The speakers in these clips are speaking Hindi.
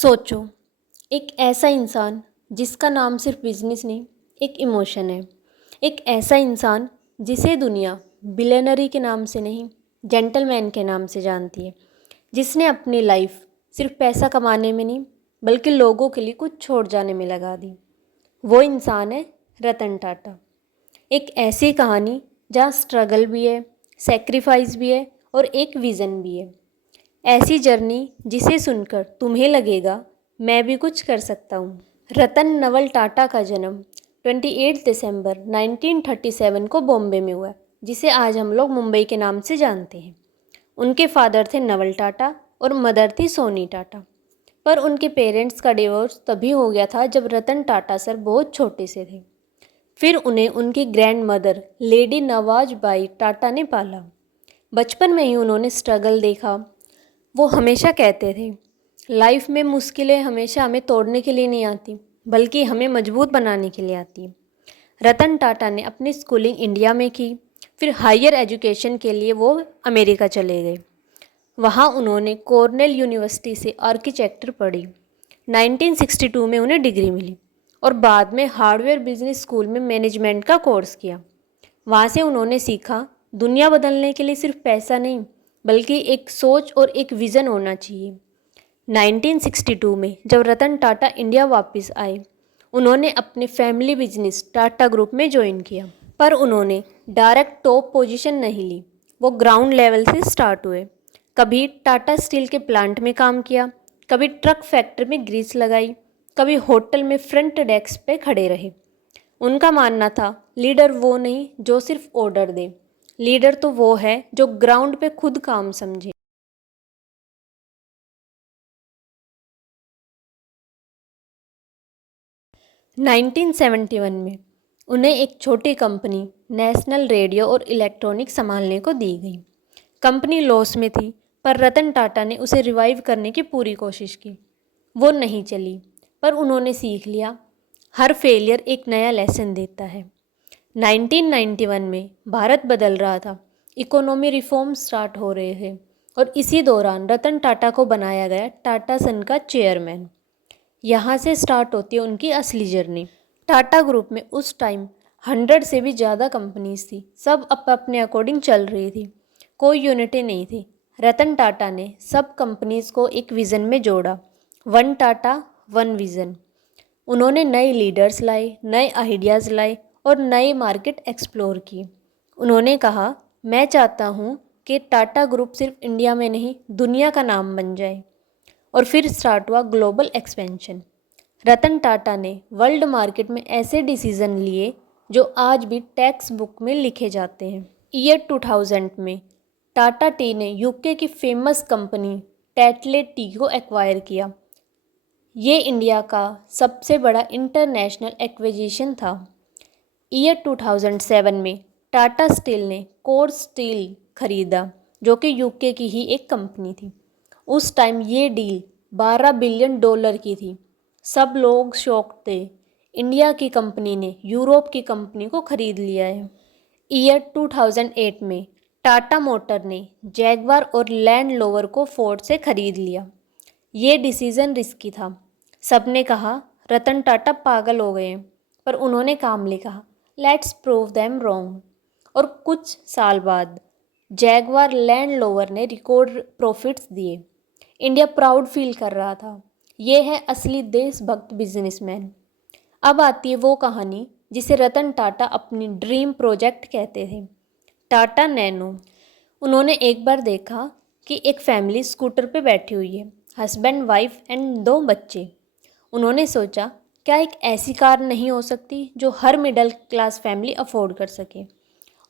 सोचो, एक ऐसा इंसान जिसका नाम सिर्फ बिजनेस नहीं, एक इमोशन है। एक ऐसा इंसान जिसे दुनिया बिलियनरी के नाम से नहीं, जेंटलमैन के नाम से जानती है। जिसने अपनी लाइफ सिर्फ पैसा कमाने में नहीं, बल्कि लोगों के लिए कुछ छोड़ जाने में लगा दी। वो इंसान है रतन टाटा। एक ऐसी कहानी जहाँ स्ट्रगल भी है, सेक्रीफाइस भी है और एक विज़न भी है। ऐसी जर्नी जिसे सुनकर तुम्हें लगेगा मैं भी कुछ कर सकता हूँ। रतन नवल टाटा का जन्म 28 दिसंबर 1937 को बॉम्बे में हुआ, जिसे आज हम लोग मुंबई के नाम से जानते हैं। उनके फादर थे नवल टाटा और मदर थी सोनी टाटा। पर उनके पेरेंट्स का डिवोर्स तभी हो गया था जब रतन टाटा सर बहुत छोटे से थे। फिर उन्हें उनकी grand mother lady Nawaz by Tata ने पाला। बचपन में ही उन्होंने स्ट्रगल देखा। वो हमेशा कहते थे, लाइफ में मुश्किलें हमेशा हमें तोड़ने के लिए नहीं आती, बल्कि हमें मजबूत बनाने के लिए आती है। रतन टाटा ने अपनी स्कूलिंग इंडिया में की, फिर हायर एजुकेशन के लिए वो अमेरिका चले गए। वहाँ उन्होंने कॉर्नेल यूनिवर्सिटी से आर्किटेक्चर पढ़ी। 1962 में उन्हें डिग्री मिली और बाद में हार्डवेयर बिजनेस स्कूल में मैनेजमेंट का कोर्स किया। वहाँ से उन्होंने सीखा, दुनिया बदलने के लिए सिर्फ पैसा नहीं, बल्कि एक सोच और एक विज़न होना चाहिए। 1962 में जब रतन टाटा इंडिया वापस आए, उन्होंने अपने फैमिली बिजनेस टाटा ग्रुप में ज्वाइन किया। पर उन्होंने डायरेक्ट टॉप पोजीशन नहीं ली, वो ग्राउंड लेवल से स्टार्ट हुए। कभी टाटा स्टील के प्लांट में काम किया, कभी ट्रक फैक्ट्री में ग्रीस लगाई, कभी होटल में फ्रंट डेस्क पे खड़े रहे। उनका मानना था, लीडर वो नहीं जो सिर्फ ऑर्डर दे, लीडर तो वो है जो ग्राउंड पे खुद काम समझे। 1971 में उन्हें एक छोटी कंपनी नेशनल रेडियो और इलेक्ट्रॉनिक संभालने को दी गई। कंपनी लॉस में थी, पर रतन टाटा ने उसे रिवाइव करने की पूरी कोशिश की। वो नहीं चली, पर उन्होंने सीख लिया, हर फेलियर एक नया लेसन देता है। 1991 में भारत बदल रहा था, इकोनॉमी रिफॉर्म स्टार्ट हो रहे थे और इसी दौरान रतन टाटा को बनाया गया टाटा सन का चेयरमैन। यहाँ से स्टार्ट होती है उनकी असली जर्नी। टाटा ग्रुप में उस टाइम 100 से भी ज़्यादा कंपनीज थी, सब अपने अकॉर्डिंग चल रही थी, कोई यूनिटी नहीं थी। रतन टाटा ने सब कंपनीज को एक विज़न में जोड़ा, वन टाटा वन विज़न। उन्होंने नए लीडर्स लाए, नए आइडियाज़ लाए और नए मार्केट एक्सप्लोर किए। उन्होंने कहा, मैं चाहता हूँ कि टाटा ग्रुप सिर्फ इंडिया में नहीं, दुनिया का नाम बन जाए। और फिर स्टार्ट हुआ ग्लोबल एक्सपेंशन। रतन टाटा ने वर्ल्ड मार्केट में ऐसे डिसीजन लिए जो आज भी टेक्स्ट बुक में लिखे जाते हैं। ईयर 2000 में टाटा टी ने यूके की फेमस कंपनी टेटले टी को एक्वायर किया। ये इंडिया का सबसे बड़ा इंटरनेशनल एक्विजिशन था। ईयर 2007 में टाटा स्टील ने कोर स्टील खरीदा, जो कि यूके की ही एक कंपनी थी। उस टाइम ये डील $12 बिलियन की थी। सब लोग शॉक्ड थे, इंडिया की कंपनी ने यूरोप की कंपनी को खरीद लिया है। ईयर 2008 में टाटा मोटर ने जैगवार और लैंड रोवर को फोर्ड से खरीद लिया। ये डिसीज़न रिस्की था। सबने कहा रतन टाटा पागल हो गए हैं, पर उन्होंने कामली कहा, लेट्स प्रूव देम रॉन्ग। और कुछ साल बाद जैगवार लैंड रोवर ने रिकॉर्ड प्रॉफिट्स दिए। इंडिया प्राउड फील कर रहा था। ये है असली देशभक्त बिजनेसमैन। अब आती है वो कहानी जिसे रतन टाटा अपनी ड्रीम प्रोजेक्ट कहते थे, टाटा नैनो। उन्होंने एक बार देखा कि एक फैमिली स्कूटर पे बैठी हुई है, हस्बैंड वाइफ एंड 2 बच्चे। उन्होंने सोचा, क्या एक ऐसी कार नहीं हो सकती जो हर मिडिल क्लास फैमिली अफोर्ड कर सके।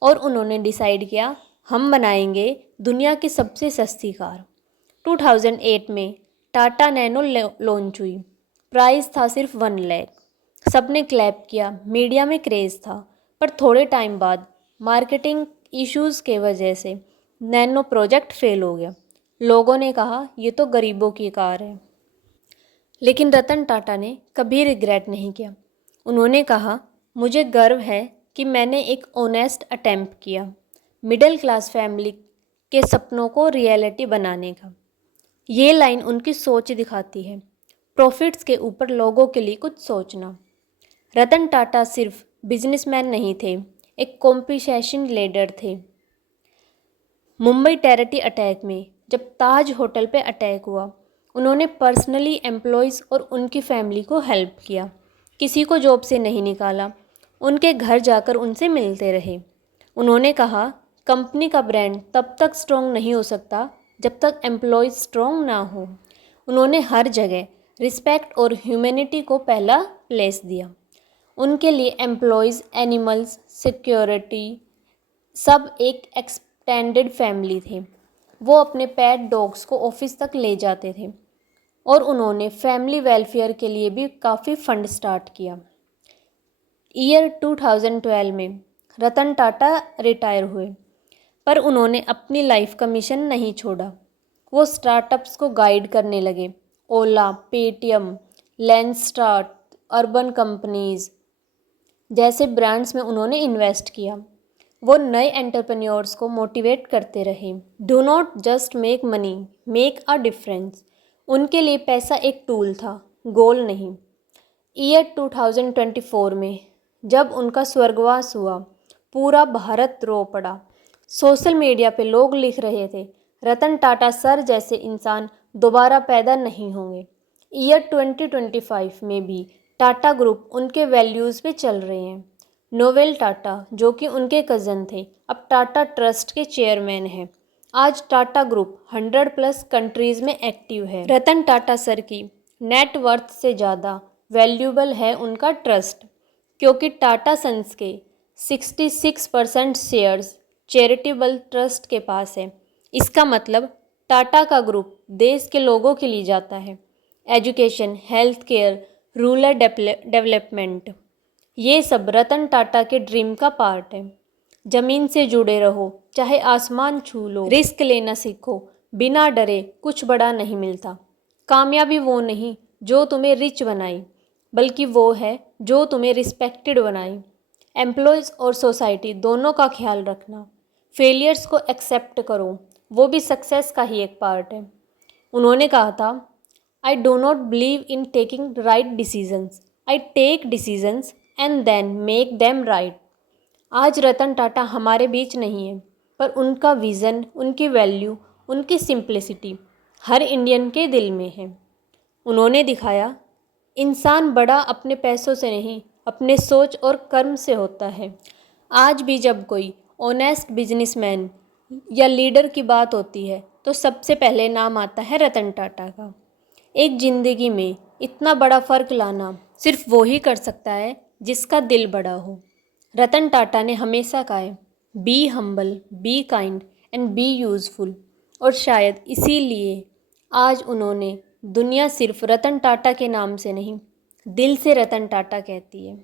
और उन्होंने डिसाइड किया, हम बनाएंगे दुनिया की सबसे सस्ती कार। 2008 में टाटा नैनो लॉन्च हुई। प्राइस था सिर्फ 1 लाख। सबने क्लैप किया, मीडिया में क्रेज़ था। पर थोड़े टाइम बाद मार्केटिंग इश्यूज़ के वजह से नैनो प्रोजेक्ट फेल हो गया। लोगों ने कहा, ये तो गरीबों की कार है। लेकिन रतन टाटा ने कभी रिग्रेट नहीं किया। उन्होंने कहा, मुझे गर्व है कि मैंने एक ऑनेस्ट अटेम्प्ट किया, मिडिल क्लास फैमिली के सपनों को रियलिटी बनाने का। ये लाइन उनकी सोच दिखाती है। प्रॉफिट्स के ऊपर लोगों के लिए कुछ सोचना। रतन टाटा सिर्फ बिजनेसमैन नहीं थे, एक कॉम्पिटिशन लीडर थे। मुंबई टेररिटी अटैक में जब ताज होटल पे अटैक हुआ, उन्होंने पर्सनली एम्प्लॉयज़ और उनकी फैमिली को हेल्प किया। किसी को जॉब से नहीं निकाला, उनके घर जाकर उनसे मिलते रहे। उन्होंने कहा, कंपनी का ब्रांड तब तक स्ट्रॉन्ग नहीं हो सकता जब तक एम्प्लॉयज़ स्ट्रॉन्ग ना हो। उन्होंने हर जगह रिस्पेक्ट और ह्यूमैनिटी को पहला प्लेस दिया। उनके लिए एम्प्लॉयज़, एनिमल्स, सिक्योरिटी सब एक एक्सटेंडेड फैमिली थे। वो अपने पेट डॉग्स को ऑफिस तक ले जाते थे और उन्होंने फैमिली वेलफेयर के लिए भी काफ़ी फंड स्टार्ट किया। ईयर 2012 में रतन टाटा रिटायर हुए, पर उन्होंने अपनी लाइफ का मिशन नहीं छोड़ा। वो स्टार्टअप्स को गाइड करने लगे। ओला, पेटीएम, लेंसस्टार्ट, अर्बन कंपनीज़ जैसे ब्रांड्स में उन्होंने इन्वेस्ट किया। वो नए एंटरप्रेन्योर्स को मोटिवेट करते रहे। Do not just make money, make a difference. उनके लिए पैसा एक टूल था, गोल नहीं। ईयर 2024 में जब उनका स्वर्गवास हुआ, पूरा भारत रो पड़ा। सोशल मीडिया पे लोग लिख रहे थे, रतन टाटा सर जैसे इंसान दोबारा पैदा नहीं होंगे। ईयर 2025 में भी टाटा ग्रुप उनके वैल्यूज़ पे चल रहे हैं। नोवेल टाटा, जो कि उनके कज़न थे, अब टाटा ट्रस्ट के चेयरमैन हैं। आज टाटा ग्रुप 100+ कंट्रीज़ में एक्टिव है। रतन टाटा सर की नेटवर्थ से ज़्यादा वैल्यूबल है उनका ट्रस्ट, क्योंकि टाटा सन्स के 66% शेयर्स चैरिटेबल ट्रस्ट के पास है। इसका मतलब टाटा का ग्रुप देश के लोगों के लिए जाता है। Education, health care, rural development, ये सब रतन टाटा के ड्रीम का पार्ट है। ज़मीन से जुड़े रहो, चाहे आसमान छू लो, रिस्क लेना सीखो, बिना डरे कुछ बड़ा नहीं मिलता। कामयाबी वो नहीं जो तुम्हें रिच बनाई, बल्कि वो है जो तुम्हें रिस्पेक्टेड बनाई। एम्प्लॉयज़ और सोसाइटी दोनों का ख्याल रखना। फेलियर्स को एक्सेप्ट करो, वो भी सक्सेस का ही एक पार्ट है। उन्होंने कहा था, I do not believe in taking right decisions, I take decisions and then make them right. आज रतन टाटा हमारे बीच नहीं है, पर उनका विज़न, उनकी वैल्यू, उनकी सिंप्लिसिटी हर इंडियन के दिल में है। उन्होंने दिखाया, इंसान बड़ा अपने पैसों से नहीं, अपने सोच और कर्म से होता है। आज भी जब कोई ऑनेस्ट बिजनेसमैन या लीडर की बात होती है, तो सबसे पहले नाम आता है रतन टाटा का। एक ज़िंदगी में इतना बड़ा फ़र्क लाना सिर्फ वो ही कर सकता है जिसका दिल बड़ा हो। रतन टाटा ने हमेशा कहा है, be humble, be kind and B useful. और शायद इसीलिए आज उन्होंने दुनिया सिर्फ रतन टाटा के नाम से नहीं, दिल से रतन टाटा कहती है।